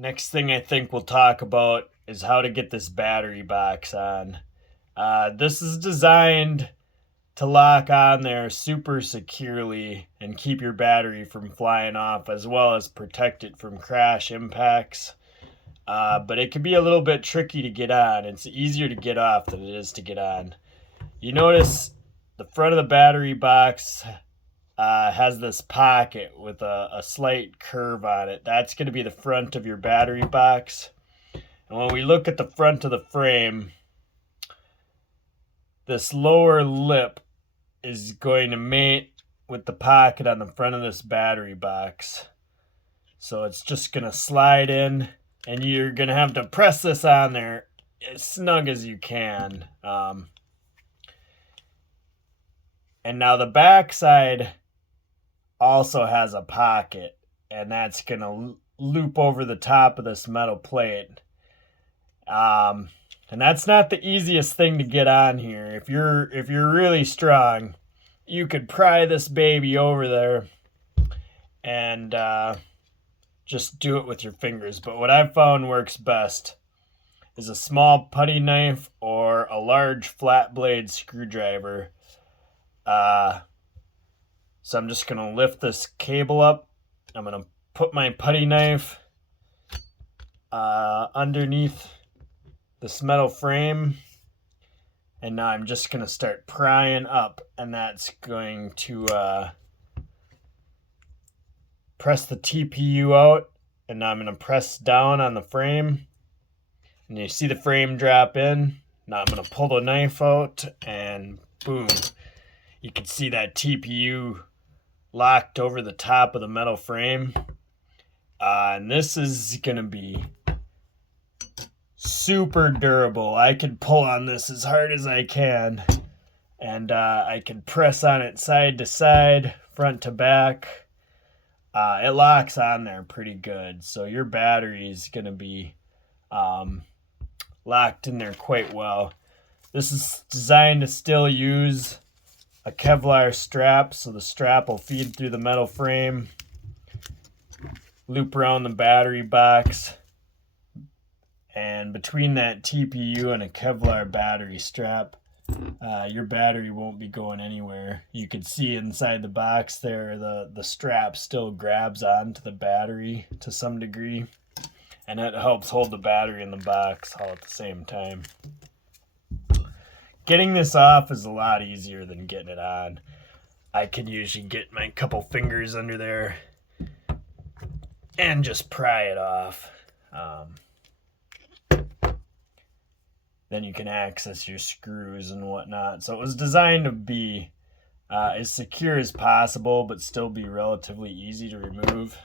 Next thing I think we'll talk about is how to get this battery box on. This is designed to lock on there super securely and keep your battery from flying off, as well as protect it from crash impacts. But it can be a little bit tricky to get on. It's easier to get off than it is to get on. You notice the front of the battery box has this pocket with a slight curve on it. That's going to be the front of your battery box. And when we look at the front of the frame, this lower lip is going to mate with the pocket on the front of this battery box. So it's just going to slide in, and you're going to have to press this on there as snug as you can. And now the back side also has a pocket, and that's going to loop over the top of this metal plate. And that's not the easiest thing to get on here. If you're really strong, you could pry this baby over there and just do it with your fingers. But what I've found works best is a small putty knife or a large flat blade screwdriver. So I'm just going to lift this cable up. I'm going to put my putty knife underneath this metal frame. And now I'm just going to start prying up. And that's going to press the TPU out. And now I'm going to press down on the frame. And you see the frame drop in. Now I'm going to pull the knife out. And boom. You can see that TPU locked over the top of the metal frame. And this is going to be super durable. I can pull on this as hard as I can. And I can press on it side to side, front to back. It locks on there pretty good. So your battery is going to be locked in there quite well. This is designed to still use a Kevlar strap, so the strap will feed through the metal frame, loop around the battery box, and between that TPU and a Kevlar battery strap, your battery won't be going anywhere. You can see inside the box there, the strap still grabs onto the battery to some degree, and it helps hold the battery in the box all at the same time. Getting this off is a lot easier than getting it on. I can usually get my couple fingers under there and just pry it off. Then you can access your screws and whatnot. So it was designed to be as secure as possible, but still be relatively easy to remove.